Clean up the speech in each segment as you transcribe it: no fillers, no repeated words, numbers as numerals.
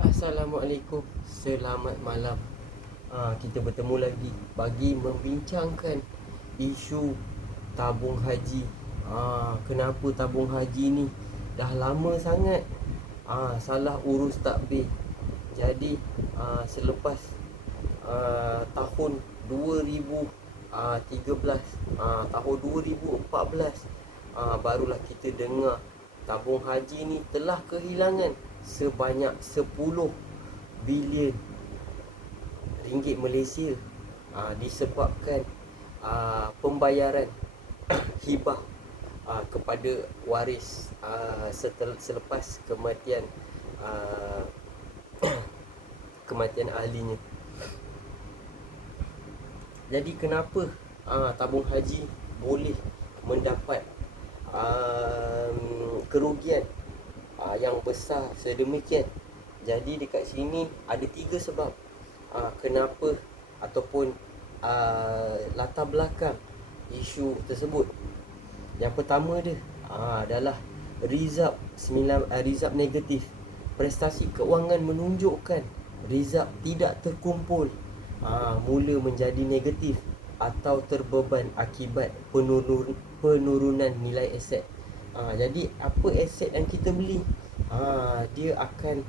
Assalamualaikum, selamat malam. Kita bertemu lagi bagi membincangkan isu tabung haji. Kenapa tabung haji ni dah lama sangat salah urus takbir. Jadi selepas tahun 2013, tahun 2014, barulah kita dengar tabung haji ni telah kehilangan sebanyak 10 bilion ringgit Malaysia, disebabkan pembayaran hibah kepada waris selepas kematian kematian ahlinya. Jadi kenapa tabung haji boleh mendapat kerugian yang besar sedemikian? Jadi dekat sini ada 3 sebab kenapa ataupun latar belakang isu tersebut. Yang pertama dia adalah result negatif. Prestasi kewangan menunjukkan result tidak terkumpul mula menjadi negatif atau terbeban akibat penurunan nilai aset. Jadi apa aset yang kita beli, dia akan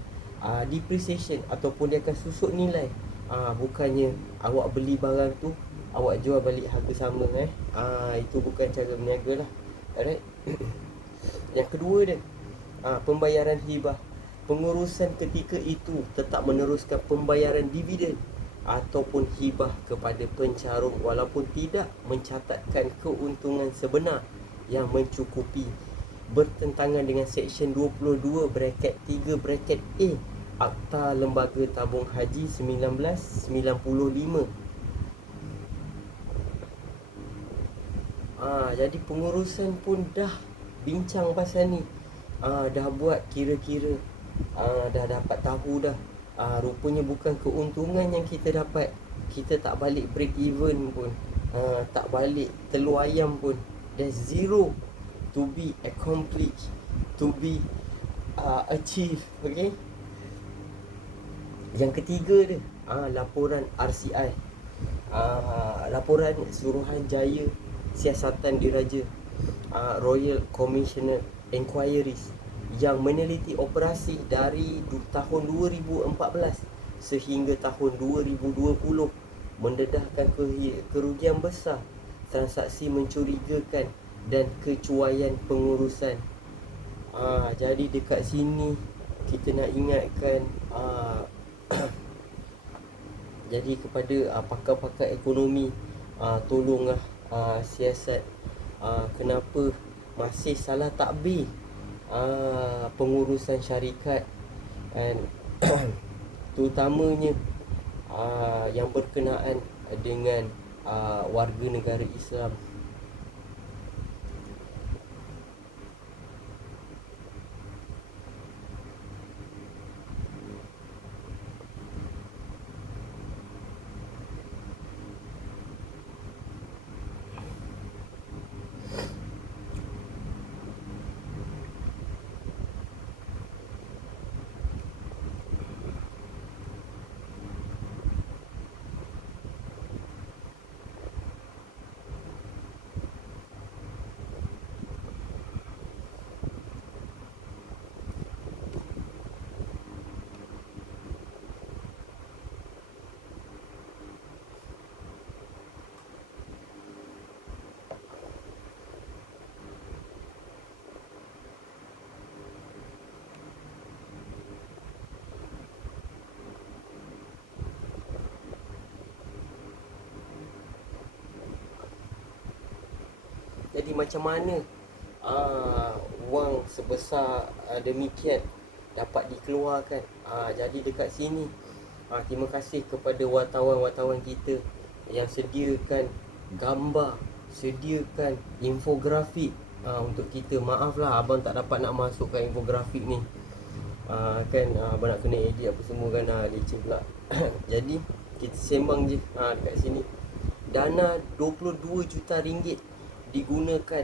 depreciation ataupun dia akan susut nilai. Bukannya awak beli barang tu, awak jual balik harga sama. Itu bukan cara berniaga lah. Alright. Yang kedua dia, pembayaran hibah. Pengurusan ketika itu tetap meneruskan pembayaran dividen ataupun hibah kepada pencarum walaupun tidak mencatatkan keuntungan sebenar yang mencukupi, bertentangan dengan Seksyen 22 bracket 3 bracket A Akta Lembaga Tabung Haji 1995. Jadi pengurusan pun dah bincang pasal ni, dah buat kira-kira, dah dapat tahu dah, rupanya bukan keuntungan yang kita dapat. Kita tak balik break even pun, tak balik telur ayam pun. There's zero to be accomplished, to be achieved. Okay. Yang ketiga dia, laporan RCI, laporan Suruhanjaya Siasatan Diraja, Royal Commissioner Inquiries, yang meneliti operasi dari tahun 2014 sehingga tahun 2020, mendedahkan kerugian besar, transaksi mencurigakan dan kecuaian pengurusan. Jadi dekat sini kita nak ingatkan jadi kepada pakar-pakar ekonomi, tolonglah siasat kenapa masih salah takbir pengurusan syarikat, dan terutamanya yang berkenaan dengan warga negara Islam. Jadi macam mana wang sebesar demikian dapat dikeluarkan? Jadi dekat sini, terima kasih kepada wartawan-wartawan kita yang sediakan gambar, sediakan infografik untuk kita. Maaf lah abang tak dapat nak masukkan infografik ni, abang nak kena edit apa semua kan, leceh pula. Jadi kita sembang je dekat sini. Dana 22 juta ringgit digunakan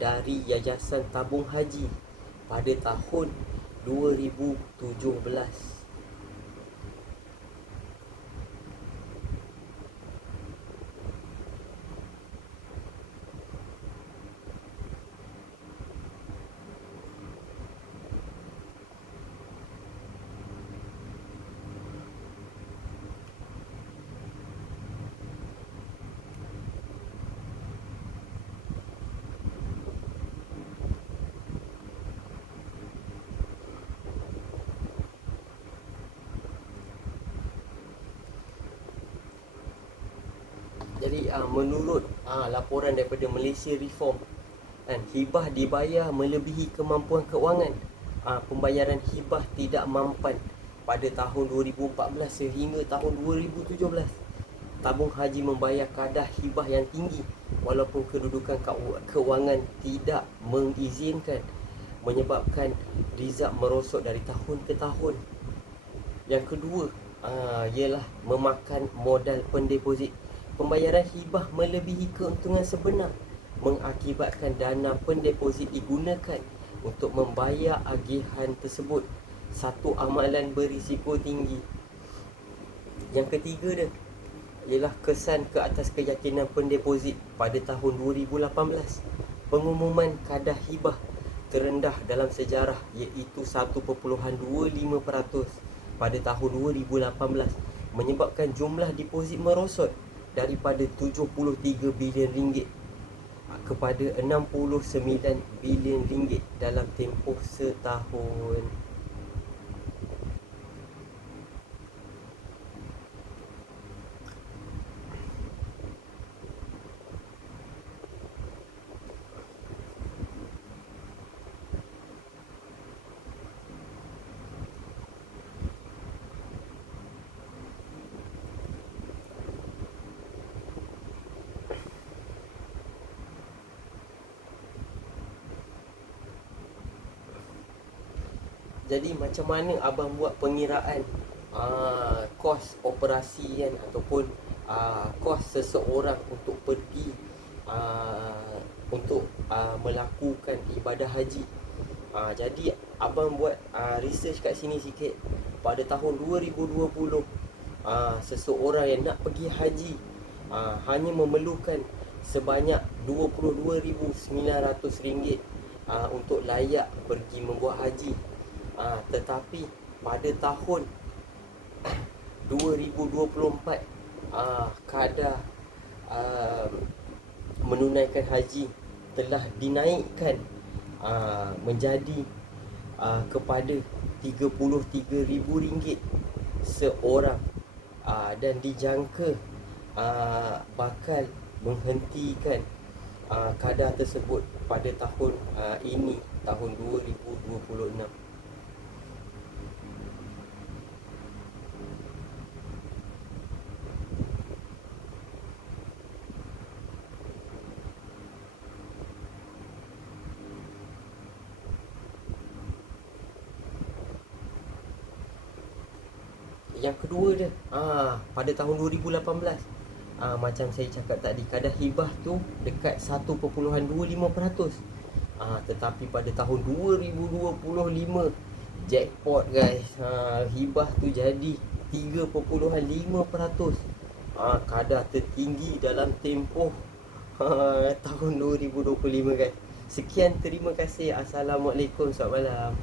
dari Yayasan Tabung Haji pada tahun 2017. Jadi menurut laporan daripada Malaysia Reform, kan, hibah dibayar melebihi kemampuan keuangan. Pembayaran hibah tidak mampan pada tahun 2014 sehingga tahun 2017. Tabung haji membayar kadar hibah yang tinggi walaupun kedudukan keuangan tidak mengizinkan, menyebabkan rizab merosot dari tahun ke tahun. Yang kedua ialah memakan modal pendeposit. Pembayaran hibah melebihi keuntungan sebenar mengakibatkan dana pendeposit digunakan untuk membayar agihan tersebut. Satu amalan berisiko tinggi. Yang ketiga dia ialah kesan ke atas keyakinan pendeposit pada tahun 2018. Pengumuman kadar hibah terendah dalam sejarah iaitu 1.25% pada tahun 2018 menyebabkan jumlah deposit merosot daripada 73 bilion ringgit kepada 69 bilion ringgit dalam tempoh setahun. Jadi macam mana abang buat pengiraan kos operasi kan, ataupun kos seseorang untuk pergi untuk melakukan ibadah haji. Jadi abang buat research kat sini sikit. Pada tahun 2020 seseorang yang nak pergi haji hanya memerlukan sebanyak RM22,900 untuk layak pergi membuat haji. Tetapi pada tahun 2024 kadar menunaikan haji telah dinaikkan menjadi kepada RM33,000 seorang, dan dijangka bakal menghentikan kadar tersebut pada tahun ini, tahun 2026. Yang kedua dia pada tahun 2018 macam saya cakap tadi, kadar hibah tu dekat 1.25%. Tetapi pada tahun 2025 jackpot guys, hibah tu jadi 3.5%. Kadar tertinggi dalam tempoh tahun 2025 guys. Sekian, terima kasih. Assalamualaikum, selamat malam.